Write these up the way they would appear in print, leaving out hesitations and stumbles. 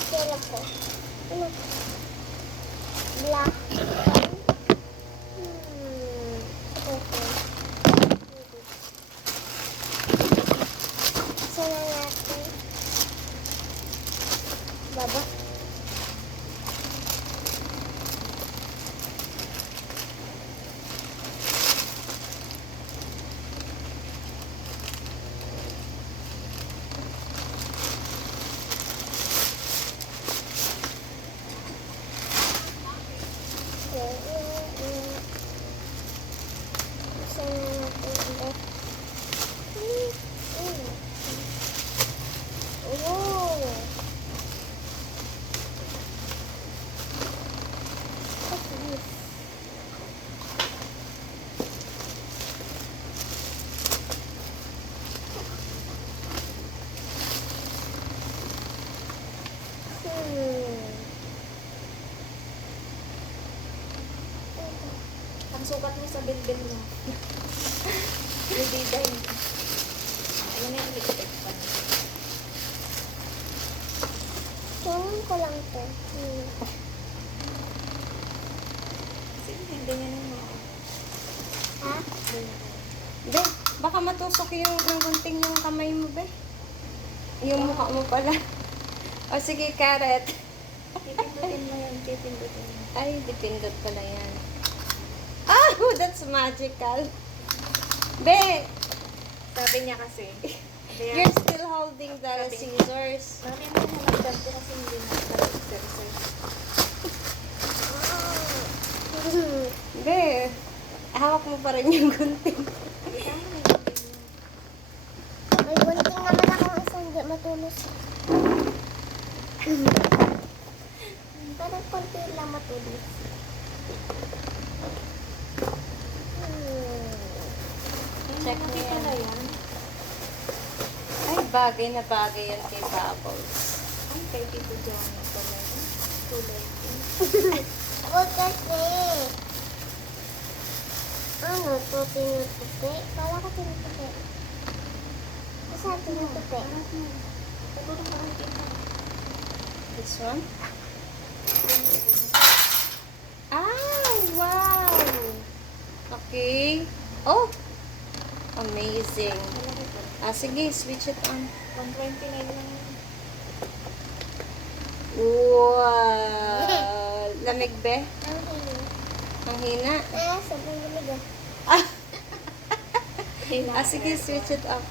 sila ko. Ano? Black. Okay. Sana natin. Baba. Ang sukat mo sa bilbil mo. Hindi dahil. Ayun na yung lipstick pa. Tingnan ko lang to. Sige, ganyan mo. Ha? Be, baka matusok yung ng gunting yung kamay mo, be. Yung mukha mo pala. O sige, carrot. Pipindutin mo yun. Pipindutin mo. Ay, dipindot pala yan. Ah, that's magical. Be, Sabi niya kasi. you're still holding the Sabi- scissors. Mami mo halagdan ko kasi hindi na exercise. Be, hawak mo pa rin yung gunting. Hindi ka mo yung May gunting naman akong isa, hindi matulos. Pero konti lang matulos. Check mo mo yan. pala yan. Ay, bagay na bagay yan kay Bubbles. Ay, kay Tito Johnny pala. Kulay ko. Huwag kasi. Ano to, tinutupi? Kala ko tinutupi. Kasi tinutupi. Siguro mo ang kita. This one? Ah, wow! Okay. Oh! Amazing. Ah, sige, switch it on. 129 lang yun. Wow! Lamig be? Ang hini. Ang hina. Sobrang lamig ah. Ah, sige, switch it off.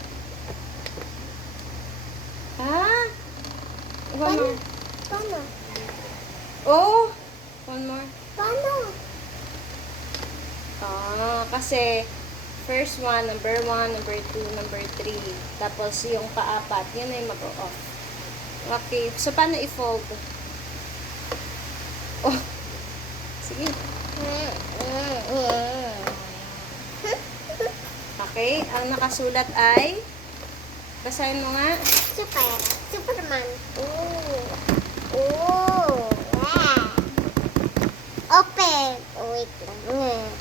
Ah! One more. Paano? Oh! One more. Paano? Ah, kasi first one, number 1, number 2, number 3. Tapos yung paapat, yun na yung mag-off. Okay. So, paano i-fold? Oh. Sige. Okay. Ang nakasulat ay, basahin mo nga. Superman. Oh. Yeah. Open. Oh, wait lang.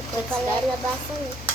Ito pala labasan eh.